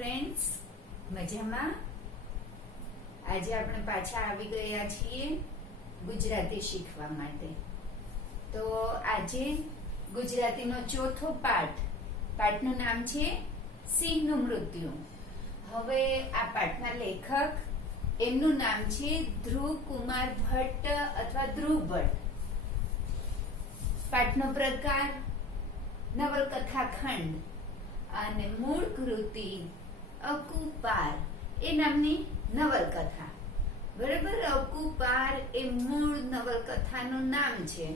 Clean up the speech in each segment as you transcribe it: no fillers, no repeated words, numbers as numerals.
Friends, મજામાં? આજે આપણે પાછા આવી ગયા છીએ ગુજરાતી શીખવા માટે. તો આજે ગુજરાતીનો ચોથો પાઠનું નામ છે સિંહનું મૃત્યુ. હવે આ પાઠના લેખક, એમનું નામ છે ધ્રુવ કુમાર ભટ્ટ અથવા ધ્રુવ ભટ્ટ. પાઠનો પ્રકાર નવલકથા ખંડ અને મૂળ કૃતિ અકુપાર એ નામની નવલકથા. બરાબર, અકુપાર એ મૂળ નવલકથાનું નામ છે,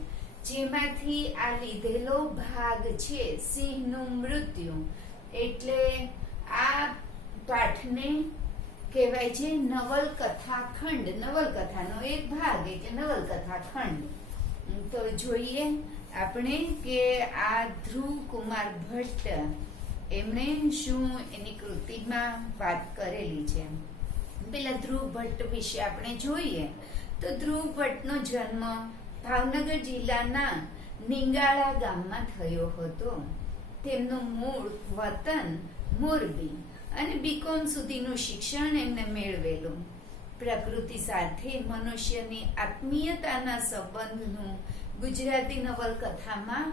જેમાંથી આ લીધેલો ભાગ છે સિંહનું મૃત્યુ. એટલે આ પાઠને કહેવાય છે નવલકથા ખંડ. નવલકથાનો એક ભાગ એટલે નવલકથા ખંડ. તો જોઈએ આપણે કે આ ધ્રુવ કુમાર ભટ્ટ એમણે શું એની કૃતિમાં વાત કરેલી છે. પેલા ધ્રુવ ભટ્ટ વિશે આપણે જોઈએ તો ધ્રુવ ભટ્ટનો જન્મ ભાવનગર જિલ્લાના નિંગાળા ગામમાં થયો હતો. તેમનું મૂળ વતન મોરબી અને બીકોમ સુધીનું શિક્ષણ એમને મેળવેલું. પ્રકૃતિ સાથે મનુષ્યની આત્મીયતાના સંબંધનું ગુજરાતી નવલકથામાં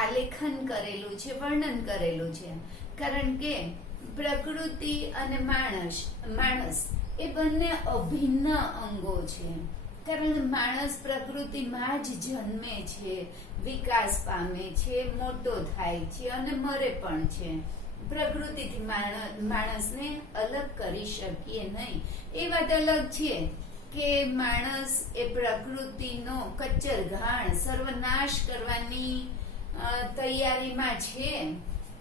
આલેખન કરેલું છે, વર્ણન કરેલું છે. કારણ કે પ્રકૃતિ અને માણસ એ બંને અભિન્ન અંગો છે. કારણ માણસ પ્રકૃતિમાં જ જન્મે છે, વિકાસ પામે છે, મોટો થાય છે અને મરે પણ છે. પ્રકૃતિથી માણસને અલગ કરી શકીએ નહીં. એ વાત અલગ છે કે માણસ એ પ્રકૃતિનો કચ્ચરઘાણ સર્વનાશ કરવાની તૈયારીમાં છે.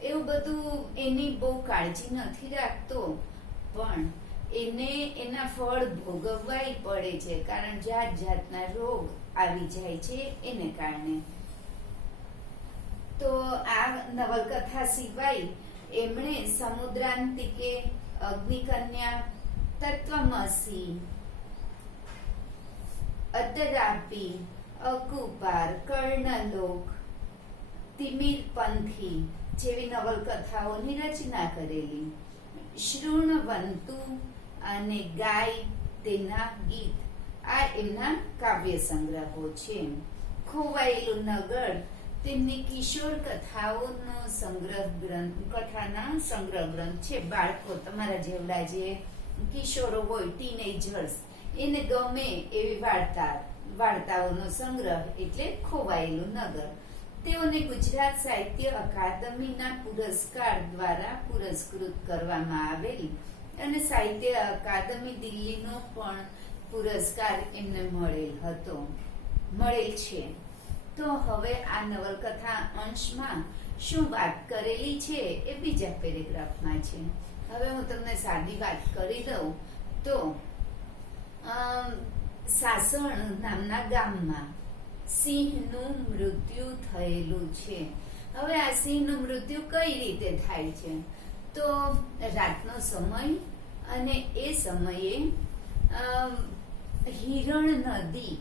એવું બધું એની બહુ કાળજી નથી રાખતો, પણ એને એના ફળ ભોગવવાય પડે છે. કારણ જાત જાતના રોગ આવી જાય છે એને કારણે. તો આ નવલકથા સિવાય એમણે સમુદ્રાંતિકે, અગ્નિકન્યા, તત્વમસી, અતરાપી, અકુપાર, કર્ણલોક, તિમિરપંથી જેવી નવલકથાઓની રચના કરેલી. શૃણવંતુ અને ગાય તેના ગીત આ એમના કાવ્ય સંગ્રહો છે. ખોવાયેલું નગર તેમની કિશોર કથાઓનો કથાના સંગ્રહ ગ્રંથ છે. બાળકો, તમારા જેવડા જે કિશોરો હોય, ટીનેજર્સ, એને ગમે એવી વાર્તાઓનો સંગ્રહ એટલે ખોવાયેલું નગર. તેઓને ગુજરાત સાહિત્ય અકાદમીના પુરસ્કાર દ્વારા પુરસ્કૃત કરવામાં આવેલી અને સાહિત્ય અકાદમી દિલ્હીનો પણ પુરસ્કાર એમને મળેલ છે. તો હવે આ નવલકથા અંશમાં શું વાત કરેલી છે એ બીજા પેરેગ્રાફમાં છે. હવે હું તમને સાદી વાત કરી દઉં તો સાસણ નામના ગામમાં સિંહનું મૃત્યુ થયેલું છે. હવે આ સિંહનું મૃત્યુ કઈ રીતે થાય છે? તો રાતનો સમય અને એ સમયે હિરણ નદી,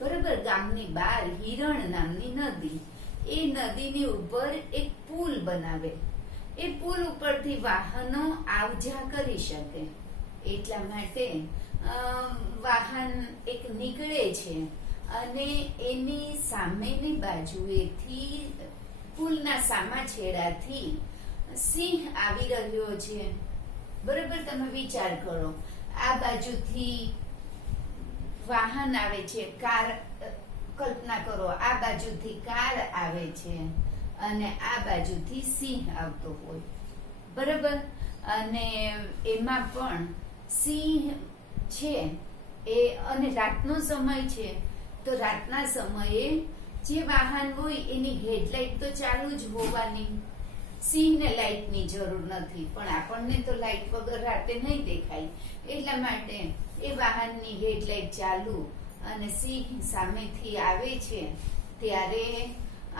બરાબર, ગામની બહાર હિરણ નામની નદી, એ નદીની ઉપર એક પુલ બનાવે. એ પુલ ઉપરથી વાહનો આવજા કરી શકે એટલા માટે વાહન એક નીકળે છે અને એની સામેની બાજુએથી પુલના સામા છેડાથી સિંહ આવી રહ્યો છે. બરાબર, તમે વિચાર કરો, આ બાજુથી વાહન આવે છે, કાર, કલ્પના કરો, આ બાજુથી કાર આવે છે અને આ બાજુથી સિંહ આવતો હોય. બરાબર, અને એમાં પણ સિંહ છે એ, અને રાતનો સમય છે, તો રાતના સમયે જે વાહન હોય એની હેડલાઇટ તો ચાલુ જ હોવાની. સિંહને લાઇટની જરૂર નથી, પણ આપણને તો લાઇટ વગર રાતે નહીં દેખાય. એટલા માટે એ વાહનની હેડલાઇટ ચાલુ અને સિંહ સામેથી આવે છે ત્યારે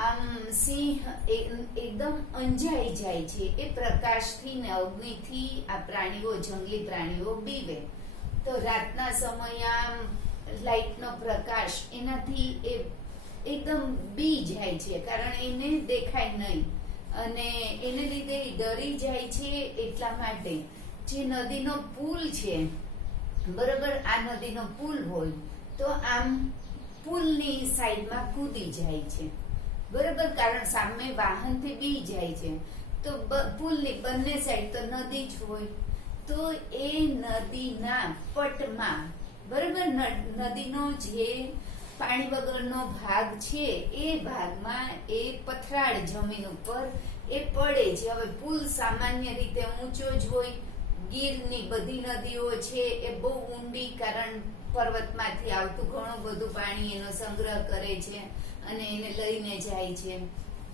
આમ સિંહ એકદમ અંજાઈ જાય છે. એ પ્રકાશથી ને અગ્નિથી આ પ્રાણીઓ, જંગલી પ્રાણીઓ બીવે. તો રાતના સમયે આમ લાઇટનો પ્રકાશ એનાથી એ એકદમ બી જાય છે, કારણ એને દેખાય નહીં. અને એને લીધે ડરી જાય છે. એટલા માટે જે નદીનો પુલ છે, બરોબર, આ નદીનો પુલ હોય તો આમ પુલની સાઈડમાં કૂદી જાય છે, બરોબર, કારણ સામે વાહનથી બી જાય છે. તો પુલની બંને સાઈડ તો નદી જ હોય, તો એ નદીના પટમાં, બરોબર, નદીનો જે પાણી વગરનો ભાગ છે એ ભાગમાં એ પથરાળ જમીન ઉપર એ પડે છે. હવે પુલ સામાન્ય રીતે ઊંચો જ હોય. ગીરની બધી નદીઓ છે એ બહુ ઊંડી, કારણ પર્વતમાંથી આવતું ઘણું બધું પાણી એનો સંગ્રહ કરે છે અને એને લઈને જાય છે.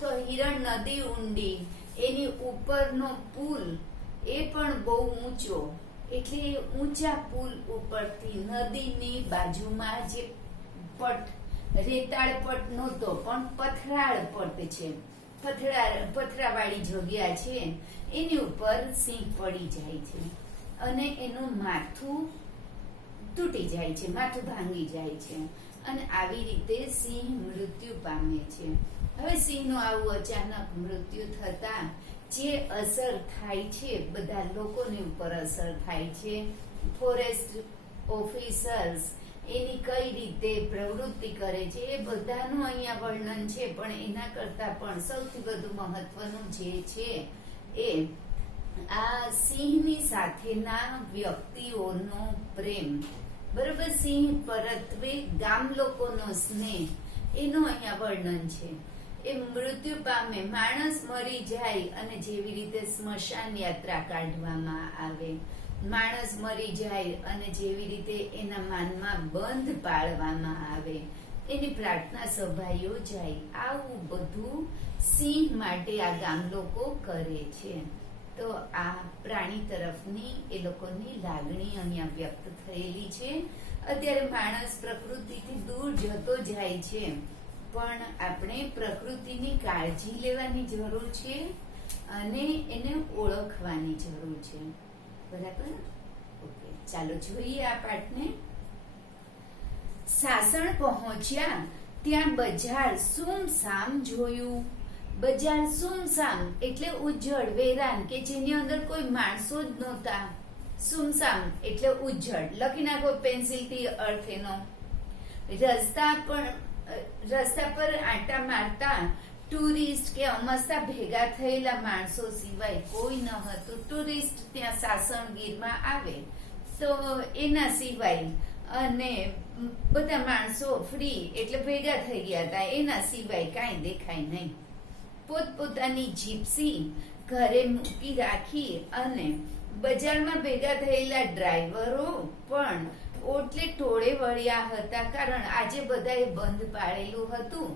તો હિરણ નદી ઊંડી, એની ઉપરનો પુલ એ પણ બહુ ઊંચો, એટલે ઊંચા પુલ ઉપરથી નદીની બાજુમાં જે પટ, રેતાળ પટ નહોતો પણ પથરાળ પટ છે, પથરાવાળી જગ્યા છે, એની ઉપર સિંહ પડી જાય છે અને એનું માથું તૂટી જાય છે, માથું ભાંગી જાય છે અને આવી રીતે સિંહ મૃત્યુ પામે છે. હવે સિંહનું આવું અચાનક મૃત્યુ થતા જે અસર થાય છે, બધા લોકોની ઉપર અસર થાય છે. ફોરેસ્ટ ઓફિસર્સ એની કઈ રીતે પ્રવૃત્તિ કરે છે એ બધાનું અહીંયા વર્ણન છે, પણ એના કરતા પણ સૌથી વધુ મહત્વનું જે છે એ આ સિંહની સાથેના વ્યક્તિઓનો પ્રેમ, બરોબર, સિંહ પરત્વે ગામ લોકોનો સ્નેહ, એનું અહીંયા વર્ણન છે. એ મૃત્યુ પામે, માણસ મરી જાય અને જેવી રીતે સ્મશાન યાત્રા કાઢવામાં આવે, માણસ મરી જાય અને જેવી રીતે એના માનમાં બંધ પાળવામાં આવે, એની પ્રાર્થના સભા યોજાય, આવું બધું સિંહ માટે આ ગામ લોકો કરે છે. તો આ પ્રાણી તરફની એ લોકોની લાગણી અહીંયા વ્યક્ત થયેલી છે. અત્યારે માણસ પ્રકૃતિથી દૂર જતો જાય છે, પણ આપણે પ્રકૃતિની કાળજી લેવાની જરૂર છે અને એને ઓળખવાની જરૂર છે, બરાબર? ઓકે, ચાલો જોઈએ આ પાઠને. સાસણ પહોંચ્યા ત્યાં બજાર સૂમસામ જોયું. બજાર સૂમસામ એટલે ઉજ્જડ, વેરાન, કે જેની અંદર કોઈ માણસો જ નહોતા. સૂમસામ એટલે ઉજ્જડ. લખી નાખો પેન્સિલથી અર્થ એનો. રસ્તા પર આંટા મારતા ટુરિસ્ટ કે અમસ્તા ભેગા થયેલા માણસો સિવાય કોઈ ન હતું. ટુરિસ્ટ ત્યાં સાસણગીરમાં આવે તો એના સિવાય, અને બધા માણસો ફ્રી એટલે ભેગા થઈ ગયા હતા, એના સિવાય કાંઈ દેખાય નહીં. પોતપોતાની જીપ્સી ઘરે મૂકી રાખી અને બજારમાં ભેગા થયેલા ડ્રાઈવરો પણ ઓટલે ટોળે વળ્યા હતા, કારણ આજે બધાએ બંધ પાડેલું હતું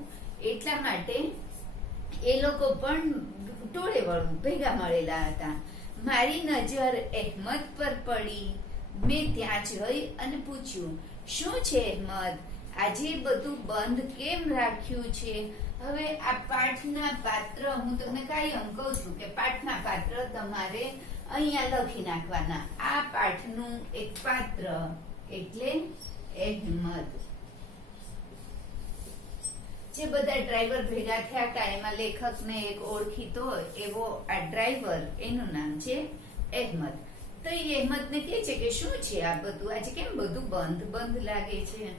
એટલા માટે એ લોકો પણ ટોળે વળું ભેગા મળેલા હતા. મારી નજર અહેમદ પર પડી. મેં ત્યાં જઈ અને પૂછ્યું, શું છે અહેમદ, આજે બધું બંધ કેમ રાખ્યું છે? હવે આ પાઠના પાત્ર, હું તમને કાયમ કહું છું કે પાઠના પાત્ર તમારે અહીંયા લખી નાખવાના. આ પાઠનું એક પાત્ર એટલે અહેમદ. જે બધા ડ્રાઈવર ભેગા થયા હતા એમાં લેખકને એક ઓળખીતો એવો આ ડ્રાઈવર, એનું નામ છે અહેમદ. તો એ અહેમદને કહે છે કે શું છે આ બધું, આજે કેમ બધું બંધ બંધ લાગે છે?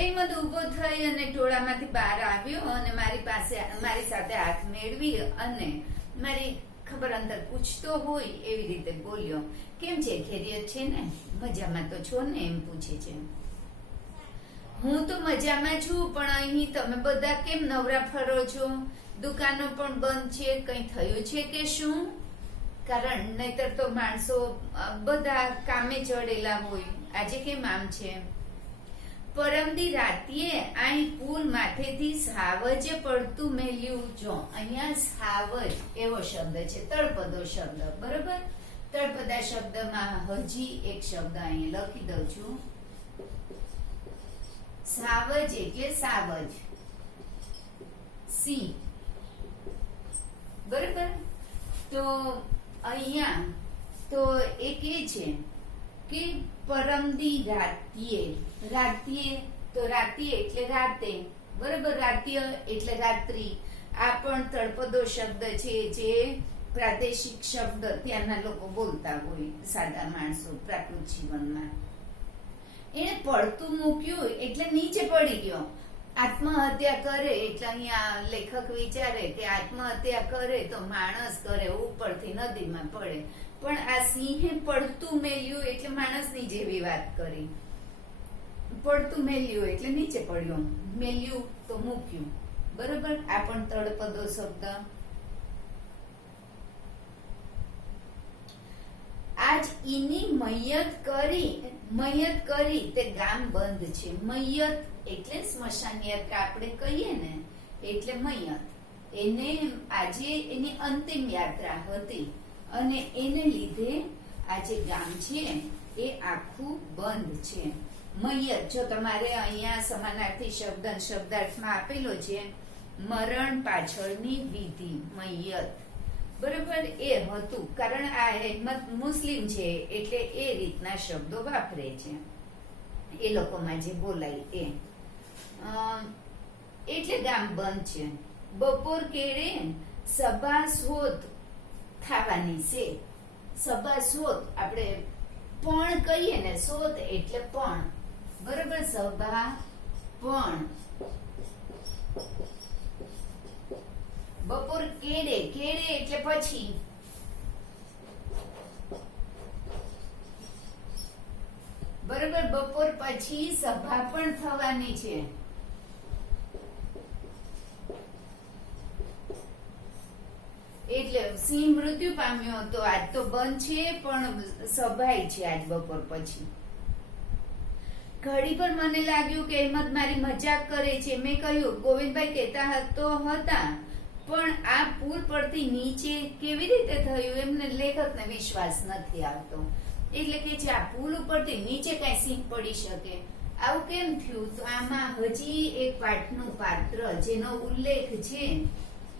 અહેમદ ઉભો થઈ અને ટોળામાંથી બહાર આવ્યો અને મારી સાથે હાથ મેળવી અને મારી ખબર અંતર પૂછતો હોય એવી રીતે બોલ્યો, કેમ છે, ખૈરિયત છે ને, મજામાં તો છો ને, એમ પૂછે છે. હું તો મજામાં છું, પણ અહીં તમે બધા કેમ નવરા ફરો છો? દુકાનો પણ બંધ છે, કંઈ થયું છે કે શું? કારણ નહીતર તો માણસો બધા કામે ચડેલા હોય, આજે કેમ આમ છે? પરમદી રાતીએ અહીં પુલ માથેથી સાવજે પડતું મેલ્યું. જો અહીંયા સાવજ એવો શબ્દ છે, તળપદો શબ્દ, બરોબર? તળપદા શબ્દમાં હજી એક શબ્દ અહીંયા લખી દઉં છું. સાવજ એટલે સાવજ, સિંહ, બરોબર? તો અહીંયા તો એ કે છે કે પરમદી રાતીએ, રાતીએ તો રાતીએ એટલે રાતે, બરોબર? રાત્ય એટલે રાત્રિ, આ પણ તળપદો શબ્દ છે, જે પ્રાદેશિક શબ્દ ત્યાંના લોકો બોલતા હોય, સાદા માણસો પ્રાકૃત જીવનમાં. એને પડતું મૂક્યું એટલે નીચે પડી ગયો. આત્મહત્યા કરે એટલે અહીંયા લેખક વિચારે કે આત્મહત્યા કરે તો માણસ કરે, ઉપરથી નદીમાં પડે. પણ આ સિંહે પડતું મેલ્યું એટલે માણસની જેવી વાત કરી. પડતું મેલ્યું એટલે નીચે પડ્યો, મેલ્યું તો મૂક્યું. બરોબર. આ પણ તળપદો શબ્દ. આજ ઈની મૈયત કરી તે ગામ બંધ છે. મૈયત એટલે સ્મશાન યાત્રા આપણે કહીએ ને, એટલે મૈયત. એને આજે એની અંતિમ યાત્રા હતી અને એને લીધે આ જે ગામ છે એ આખું બંધ છે. મૈયત, જો તમારે અહીંયા સમાનાર્થી શબ્દ શબ્દાર્થમાં આપેલો છે, મરણ પાછળની વિધિ, મૈયત. બરોબર. એ હતું, કારણ આ અહેમદ મુસ્લિમ છે એટલે એ રીતના શબ્દો વાપરે છે, એ લોકોમાં જે બોલાય એ. એટલે ગામ બંધ છે. બપોર કેળે સભા શોધ થવાની છે. સભા શોધ આપણે પણ કહીએ ને, શોધ એટલે પણ. બરોબર. સભા પણ. બપોર કેડે, કેડે એટલે પછી. બરોબર. બપોર પછી સભા પણ થવાની છે. એટલે સિંહ મૃત્યુ પામ્યો તો આજ તો બંધ છે, પણ સભાય છે આજ બપોર પછી. ઘડી પર મને લાગ્યું કે અહેમદ મારી મજાક કરે છે. મેં કહ્યું, ગોવિંદભાઈ કહેતા તો હતા, પણ આ પુલ પરથી નીચે કેવી રીતે થયું? એમને લેખકને વિશ્વાસ નથી આવતો. એટલે કે છે આ પુલ ઉપરથી નીચે કઈ સિંહ પડી શકે, આવું કેમ થયું? તો આમાં હજી એક પાઠનું પાત્ર જેનો ઉલ્લેખ છે,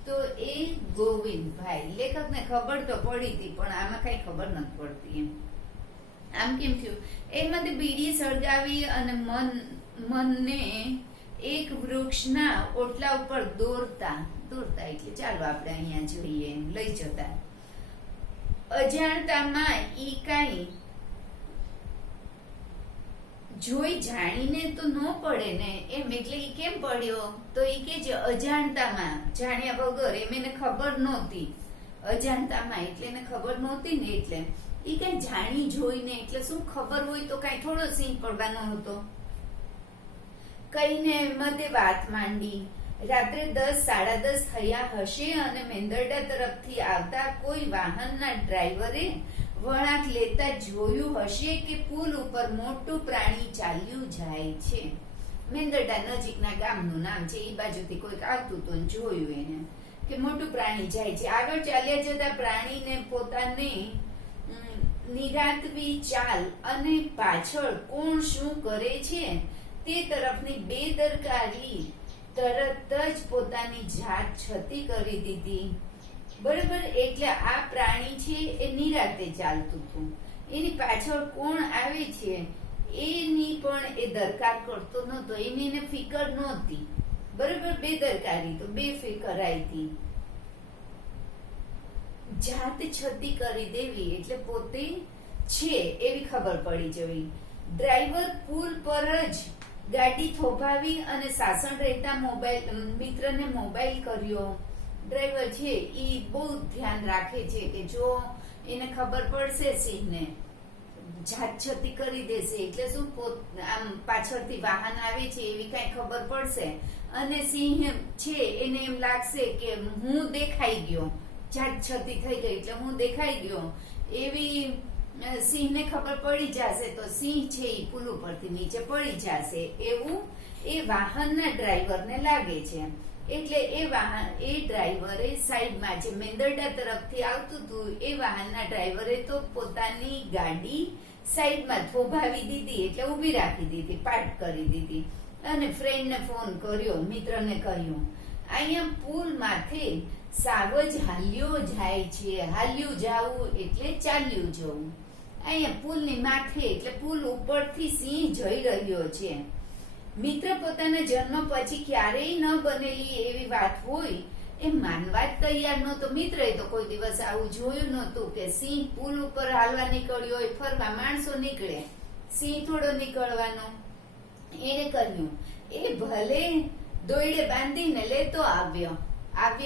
તો એ ગોવિંદભાઈ. લેખકને ખબર તો પડી હતી, પણ આમાં કઈ ખબર નથી પડતી એમ. આમ કેમ થયું? એમાંથી બીડી સળગાવી અને મનને એક વૃક્ષના ઓટલા ઉપર દોરતા એટલે ચાલો આપણે અહીંયા જોઈએ, લઈ જતા. અજાણતામાં ઈ કાઈ જોઈ જાણીને તો ન પડે ને એમ. એટલે ઈ કેમ પડ્યો? તો ઈ કે છે અજાણતામાં, જાણ્યા વગર. એમ એને ખબર નહોતી. અજાણતામાં એટલે એને ખબર નહોતી ને, એટલે ઈ કઈ જાણી જોઈને. એટલે શું ખબર હોય તો કઈ થોડો સિંહ પડવાનો હતો. કઈને મતે વાત માંડી. રાત્રે 10-10:30 થયા હશે અને મેંદરડા તરફથી આવતા કોઈ વાહનના ડ્રાઈવરે વળાંક લેતા જોયું હશે કે પુલ ઉપર મોટું પ્રાણી ચાલ્યું જાય છે. મેંદરડા નજીકના ગામનું નામ છે. એ બાજુથી કોઈક આવતું તો જોયું એને કે મોટું પ્રાણી જાય છે. આગળ ચાલ્યા જતા પ્રાણીને પોતાને નિરાંતવી ચાલ અને પાછળ કોણ શું કરે છે તે તરફની બેદરકારી તરત જ પોતાની જાત છતી કરી દીધી. બરોબર. એટલે આ પ્રાણી છે એ નિરાતે ચાલતું હતું. એની પાછળ કોણ આવે છે એની પણ એ દરકાર કરતો નતો. એને ફિકર નહોતી. બરોબર. બેદરકારી તો બેફિકરાઈ હતી. જાત છતી કરી દેવી એટલે પોતે છે એવી ખબર પડી જવી. ડ્રાઈવર પુલ પર જ ગાડી થોભાવી અને સાસણ રહેતા મિત્રને મોબાઈલ કર્યો. ડ્રાઈવર છે ઈ બહુ ધ્યાન રાખે છે કે જો એને ખબર પડશે સિંહને, જાત છતી કરી દેશે. એટલે શું, આમ પાછળથી વાહન આવે છે એવી કઈ ખબર પડશે અને સિંહ છે એને એમ લાગશે કે હું દેખાઈ ગયો, જાત છતી થઈ ગઈ એટલે હું દેખાઈ ગયો, એવી સિંહને ખબર પડી જશે તો સિંહ છે એ પુલ ઉપરથી નીચે પડી જશે, એવું એ વાહનના ડ્રાઈવરને લાગે છે. એટલે એ ડ્રાઈવરે સાઈડમાં, જે મેંદરડા તરફથી આવતું હતું એ વાહનના ડ્રાઈવરે તો પોતાની ગાડી સાઈડમાં થોભાવી દીધી, એટલે ઊભી રાખી દીધી, પાર્ક કરી દીધી અને ફ્રેન્ડને ફોન કર્યો, મિત્રને કહ્યું અહીંયા પુલ માથે સાવજ હાલ્યો જાય છે. હાલ્યું જાવું એટલે ચાલ્યું જવું. અહીંયા પુલની માથે એટલે પુલ ઉપરથી સિંહ જઈ રહ્યો છે. મિત્ર પોતાના જન્મ પછી ક્યારેય ન બનેલી એવી વાત હોય એ માનવા જ તૈયાર નહોતો. મિત્રએ તો કોઈ દિવસ આવું જોયું નહોતું કે સિંહ પુલ ઉપર હાલવા નીકળ્યો હોય, ફરવા માણસો નીકળે, સિંહ થોડો નીકળવાનો. એને કર્યું, એ ભલે દોયડે બાંધીને લેતો આવ્યો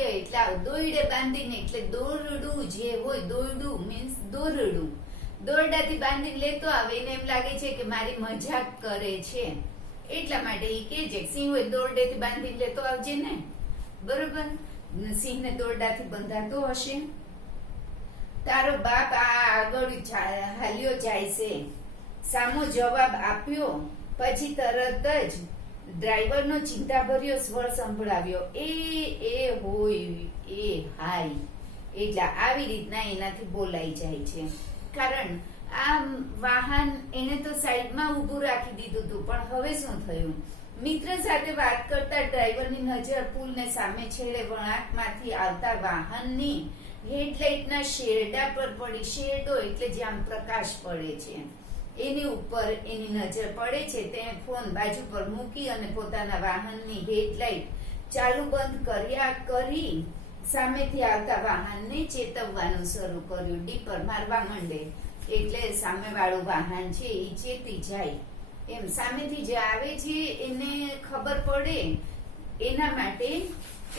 એટલે દોયડે બાંધીને, એટલે દોરડું જે હોય, દોરડું મીન્સ દોરડું, દોરડાથી બાંધીને લેતો આવે. એને એમ લાગે છે કે મારી મજાક કરે છે, એટલા માટે એ કે છે સિંહ હોય દોરડેથી બાંધીને લેતો આવજે ને, બરોબર. સિંહને દોરડાથી બંધાતો હશે. તારો બાપ આગળ હાલ્યો જાય છે, સામો જવાબ આપ્યો. પછી તરત જ ડ્રાઈવરનો ચિંતાભર્યો સ્વર સંભળાવ્યો, એ હોય એ હાય. એટલે આવી રીતના એનાથી બોલાઈ જાય છે. કારણ આ વાહન એને તો સાઈડમાં ઊભું રાખી દીધું હતું, પણ હવે શું થયું? મિત્ર સાથે વાત કરતા ડ્રાઈવરની નજર પુલને સામે છેડે વળાંકમાંથી આવતા વાહનની હેડલાઇટના શેરડા પર પડી. શેરડો એટલે જ્યાં પ્રકાશ પડે છે એની ઉપર એની નજર પડે છે. તેણે ફોન બાજુ પર મૂકી અને પોતાના વાહનની હેડલાઇટ ચાલુ બંધ કરી સામેથી આવતા વાહનને ચેતવવાનું શરૂ કર્યું. ડીપર મારવા માંડે એટલે સામેવાળું વાહન છે એ ચેતી જાય. એમ સામેથી જે આવે છે એને ખબર પડે એના માટે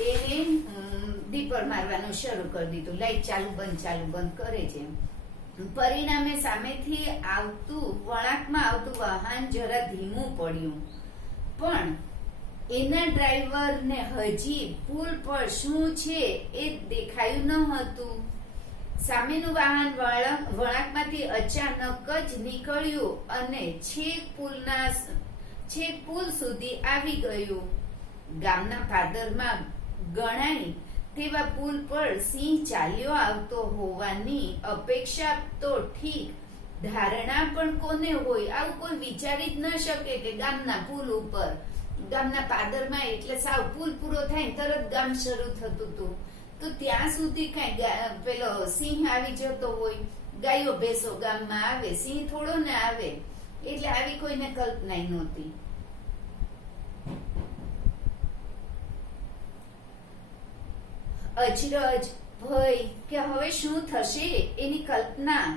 એને ડીપર મારવાનું શરૂ કરી દીધું. લાઈટ ચાલુ બંધ કરે છે. પરિણામે સામેથી વળાંકમાં આવતું વાહન જરા ધીમું પડ્યું, પણ એના ડ્રાઈવરને હજી પુલ પર શું છે એ દેખાયું ન હતું. સામેનું વાહન વળાંકમાંથી અચાનક જ નીકળ્યું અને છેક પુલ સુધી આવી ગયું. ગામના પાદરમાં ગણાય તેવા પુલ પર સિંહ ચાલ્યો આવતો હોવાની અપેક્ષા તો ઠીક, ધારણા પણ કોને હોય? આવું કોઈ વિચારી જ ન શકે કે ગામના પુલ ઉપર, ગામના પાદરમાં એટલે સાવ પુલ પૂરો થાય તરત ગામ શરૂ થતું હતું, તો ત્યાં સુધી કઈ પેલો સિંહ આવી જતો હોય. ગાયો ભેંસો ગામમાં આવે, સિંહ થોડો ને આવે. એટલે આવી કોઈને કલ્પના નહોતી. અચરજ, ભય કે હવે શું થશે એની કલ્પના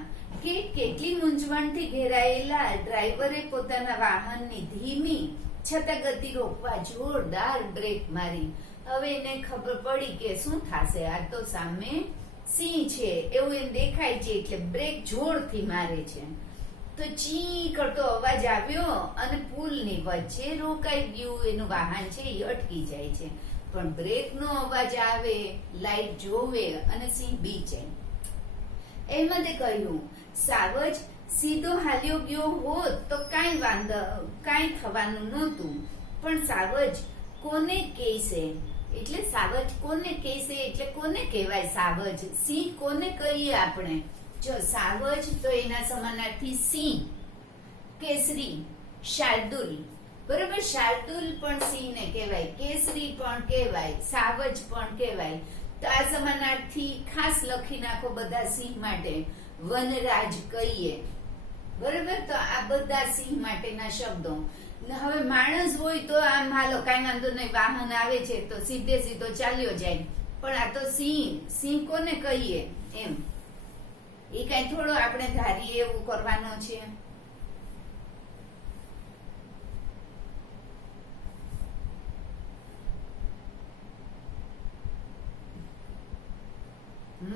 કે કેટલી મૂંઝવણથી ઘેરાયેલા ડ્રાઈવરે પોતાના વાહનની ધીમી છતાં ગતિ રોકવા જોરદાર બ્રેક મારી. હવે એને ખબર પડી કે શું થશે, આ તો સામે સિંહ છે એવું એને દેખાય છે, એટલે બ્રેક જોરથી મારે છે. તો ચી કરતો અવાજ આવ્યો અને પુલની વચ્ચે રોકાઈ ગયું. એનું વાહન છે એ અટકી જાય છે. પણ બ્રેકનો અવાજ આવે, લાઈટ જોવે અને સિંહ બી જાય. અહેમદે કહ્યું, સાવજ સીધો હાલ્યો ગયો હોત તો કાંઈ થવાનું નહોતું, પણ સાવજ કોને કહેશે? એટલે સાવજ કોને કહેશે એટલે કોને કહેવાય સાવજ? સિંહ કોને કહીએ આપણે? જો સાવજ તો એના સમાનાર્થી સિંહ, કેસરી, શાર્દુલ. બરોબર, શાર્દુલ પણ સિંહને કહેવાય, કેસરી પણ કહેવાય, સાવજ પણ કહેવાય. તો આ સમાનાર્થી ખાસ લખી નાખો બધા સિંહ માટે. વનરાજ કહીએ, બરોબર. તો આ બધા સિંહ માટેના શબ્દો. હવે માણસ હોય તો આમ હાલો કઈ વાંધો નહીં, વાહન આવે છે તો સીધો ચાલ્યો જાય. પણ આ તો સિંહ કોને કહીએ એમ, એ કઈ થોડો આપણે ધારીએ એવું કરવાનો છે.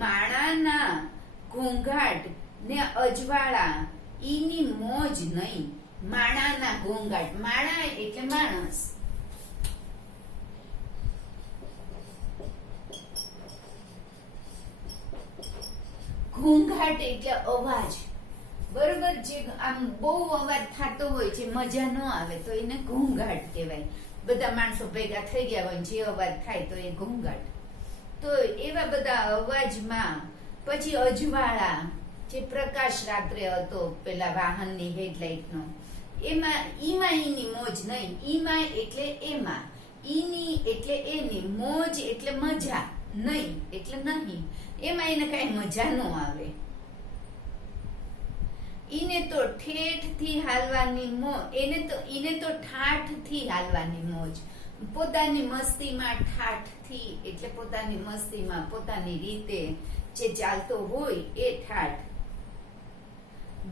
માણાના ઘોંઘાટ ને અજવાળા ઈની મોજ નહીં. માણાના ઘોંઘાટ, માણા એટલે માણસ, ઘોંઘાટ એટલે અવાજ. બરોબર, જે આમ બહુ અવાજ થતો હોય છે, મજા ન આવે તો એને ઘોંઘાટ કહેવાય. બધા માણસો ભેગા થઈ ગયા હોય જે અવાજ થાય તો એ ઘોંઘાટ. તો એવા બધા અવાજમાં પછી અજવાળા, જે પ્રકાશ રાત્રે હતો પેલા વાહનની હેડલાઇટનો, ઈમાં એની મોજ નહીં. ઈમાં એટલે એમાં, ઈની એટલે એની, મોજ એટલે મજા, નહીં એટલે નહીં. એમાં એને કઈ મજા ન આવે. ઈને તો ઠેઠથી હાલવાની મોજ, ઈને તો ઠાઠથી હાલવાની મોજ. પોતાની મસ્તીમાં ઠાઠથી, એટલે પોતાની મસ્તીમાં પોતાની રીતે જે ચાલતો હોય એ ઠાઠ.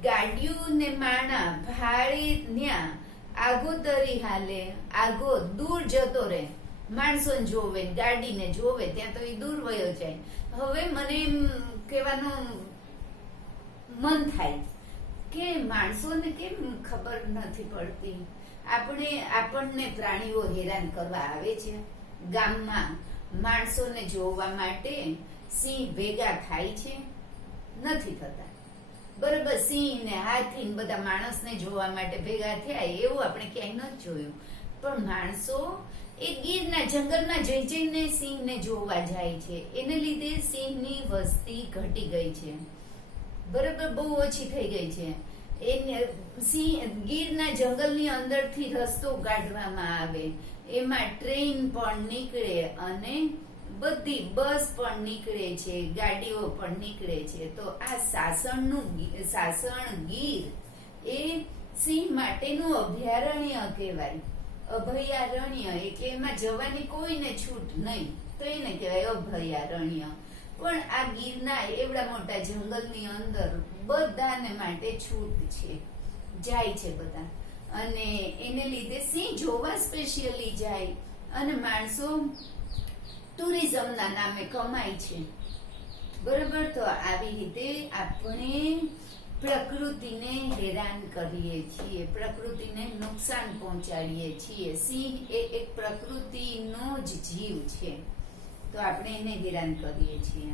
ગાડિયું ને માણા ભાડે ન્યા આગોતરી હાલે, આગો દૂર જતો રહે. માણસોને જોવે, ગાડીને જોવે ત્યાં તો એ દૂર વયો જાય. હવે મને એમ કહેવાનું મન થાય કે માણસોને કેમ ખબર નથી પડતી, આપણને પ્રાણીઓ હેરાન કરવા આવે છે. ગામમાં માણસોને જોવા માટે સિંહ ભેગા થાય છે, નથી થતા. બરોબર, સિંહ ને હાથી ને બધા માણસને જોવા માટે ભેગા થયા એવું આપણે ક્યાંય નથી જોયું. પણ માણસો એ ગીરના જંગલમાં જઈ જઈને સિંહને જોવા જાય છે. એને લીધે સિંહની વસ્તી ઘટી ગઈ છે. બરોબર, બહુ ઓછી થઈ ગઈ છે. ગીરના જંગલની અંદરથી રસ્તો કાઢવામાં આવે, એમાં ટ્રેન પણ નીકળે અને બધી બસ પણ નીકળે છે, ગાડીઓ પણ નીકળે છે. તો આ સાસણ ગીર એ સિંહ માટેનું અભયારણ્ય કહેવાય. અભયારણ્ય એટલે એમાં જવાની કોઈને છૂટ નહીં, તો એને કહેવાય અભયારણ્ય. પણ આ ગીરના એવડા મોટા જંગલની અંદર બધાને માટે છૂટ છે, જાય છે બધા. અને એને લીધે સિંહ જોવા સ્પેશિયલી જાય અને માણસો ટુરિઝમના નામે કમાય છે. બરોબર, તો આવી રીતે આપણે પ્રકૃતિને હેરાન કરીએ છીએ, પ્રકૃતિને નુકસાન પહોંચાડીએ છીએ. સિંહ એ એક પ્રકૃતિનો જ જીવ છે, તો આપણે એને હેરાન કરીએ છીએ.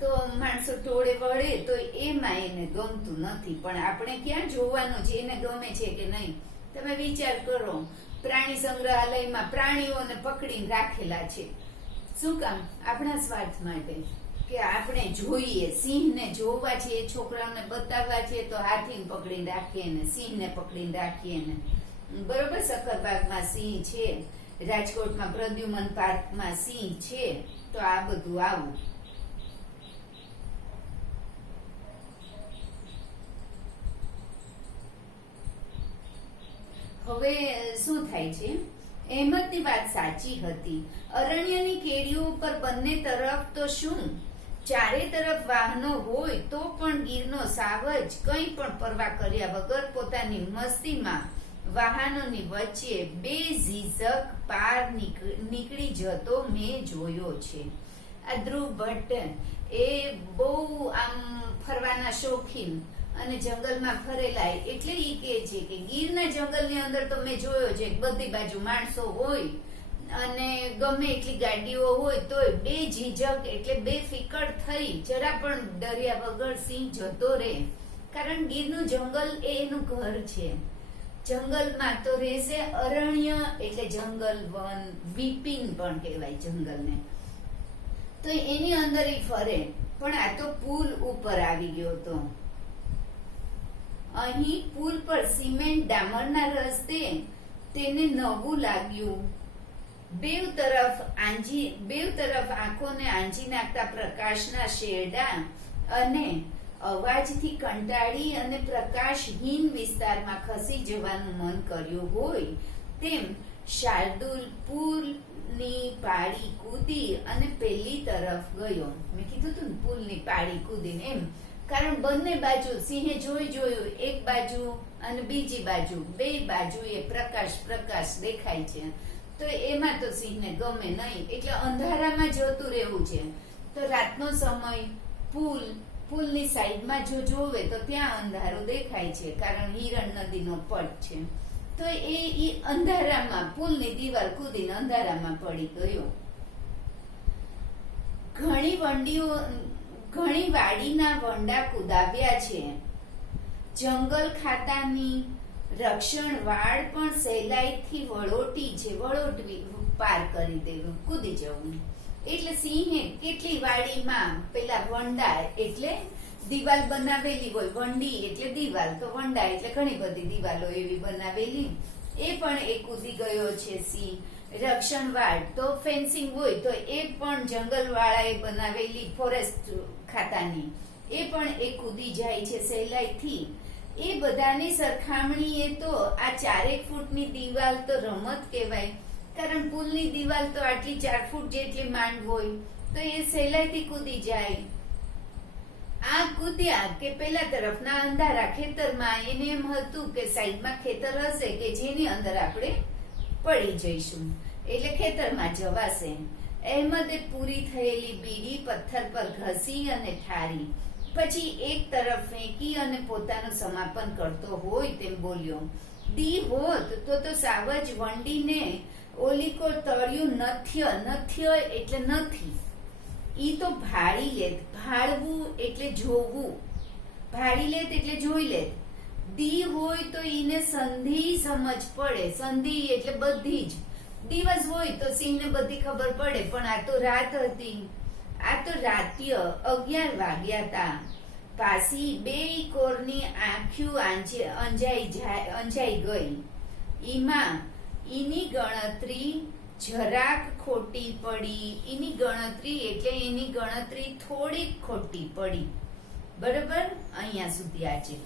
તો માણસો ટોળે વળે તો એમાં એને ગમતું નથી. પણ આપણે ક્યાં જોવાનું છે એને ગમે છે કે નહીં? તમે વિચાર કરો, પ્રાણી સંગ્રહાલયમાં પ્રાણીઓને પકડીને રાખેલા છે. શું કામ? આપણા સ્વાર્થ માટે, કે આપણે જોઈએ, સિંહને જોવા છે, એ છોકરાઓને બતાવવા છે, તો હાથીને પકડીને રાખીએ ને સિંહને પકડીને રાખીએ ને. બરોબર, સક્કરબાગમાં સિંહ છે, રાજકોટમાં પ્રદ્યુમન પાર્કમાં સિંહ છે. તો આ બધું આવું. હવે શું થાય છે? અહેમદની વાત સાચી હતી. અરણ્યની કેડીઓ પર બંને તરફ તો શું, ચારે તરફ વાહનો હોય તો પણ ગીરનો સાવજ કંઈ પણ પરવા કર્યા વગર પોતાની મસ્તીમાં વાહનોની વચ્ચે બેઝીઝક પાર નીકળી જતો મેં જોયો છે. આ ધ્રુવ ભટ્ટ એ બહુ આમ ફરવાના શોખીન અને જંગલમાં ફરેલા, એટલે ઈ કહે છે કે ગીરના જંગલની અંદર તો મેં જોયો છે બધી બાજુ માણસો હોય અને ગમે એટલી ગાડીઓ હોય તોય બે ઝીઝક એટલે બે ફિકર થઈ જરા પણ ડર્યા વગર સિંહ જતો રહે. કારણ ગીરનું જંગલ એ એનું ઘર છે. જંગલમાં તો રહેશે. અરણ્ય એટલે જંગલ, વન, વિપિન પણ કહેવાય જંગલને. તો એની અંદર ઈ ફરે. પણ આ તો પુલ ઉપર આવી ગયો હતો. અહીં પુલ પર સિમેન્ટ ડામરના રસ્તે તેને નવું લાગ્યું. બેવ તરફ આંખોને આંજી નાખતા પ્રકાશના શેરડા અને અવાજથી કંટાળી અને પ્રકાશહીન વિસ્તારમાં ખસી જવાનું મન કર્યું હોય તેમ શાર્દુલ પુલની પાળી કૂદી અને પેલી તરફ ગયો. મેં કીધું તું ને, પુલની પાળી કૂદીને એમ. કારણ બંને બાજુ સિંહે જોયું, એક બાજુ અને બીજી બાજુ, બે બાજુ એ પ્રકાશ દેખાય છે. તો એમાં તો સિંહને ગમે નહીં, એટલે અંધારામાં જતું રહેવું છે. તો રાતનો સમય પુલની સાઈડમાં જો જોવે તો ત્યાં અંધારું દેખાય છે, કારણ હિરણ નદીનો પટ છે. તો એ અંધારામાં પુલની દિવાલ કૂદીને અંધારામાં પડી ગયો. ઘણી વાડીના વંડા કુદાવ્યા છે. જંગલ ખાતાની રક્ષણ વાળ પણ સહેલાઈથી વળોટવી પાર કરી દેવું, કૂદી જવું. એટલે સિંહે કેટલી વાડીમાં પેલા વંડા એટલે દિવાલ બનાવેલી હોય, વંડી એટલે દિવાલ, તો વંડા એટલે ઘણી બધી દિવાલો એવી બનાવેલી, એ પણ એ કૂદી ગયો છે સિંહ. રક્ષણ વાળ તો ફેન્સિંગ હોય તો એ પણ જંગલ વાળાએ બનાવેલી, ફોરેસ્ટ ખાતાની, એ પણ એ કૂદી જાય છે સહેલાઈથી. એ બધાની સરખામણીએ તો આ 4 ફૂટની દિવાલ તો રમત કહેવાય. કારણ પુલની દિવાલ તો આટલી 4 ફૂટ જેટલી માંડ હોય તો એ સહેલાઈથી કૂદી જાય. આ કૂદ્યા કે પેલા તરફના અંધારા ખેતરમાં, એને એમ હતું કે સાઈડમાં ખેતર હશે કે જેની અંદર આપણે પડી જઈશું, એટલે ખેતરમાં જવાશે. અહેમદે પૂરી થયેલી બીડી પથ્થર પર ઘસી અને ઠારી, પછી એક તરફ ફેંકી અને પોતાનું સમાપન કરતો હોય તેમ બોલ્યો, દી હોત તો સાવજ વંડીને ઓલીકો તળિયું નથ્ય એટલે નથી, ઈ તો ભાળી લેત. ભાળવું એટલે જોવું, ભાળી લેત એટલે જોઈ લેત. દી હોય તો ઈને સંધિ સમજ પડે. સંધિ એટલે બધી જ. દિવસ હોય તો સિંહને બધી ખબર પડે, પણ આ તો રાત હતી. આ તો રાત્ય 11 વાગ્યા તા. પાછી બેય કોરની આંખ્યું અંજાઈ ગઈ. ઈની ગણતરી જરાક ખોટી પડી. ઈની ગણતરી એટલે એની ગણતરી થોડીક ખોટી પડી. બરોબર, અહીંયા સુધી આજે.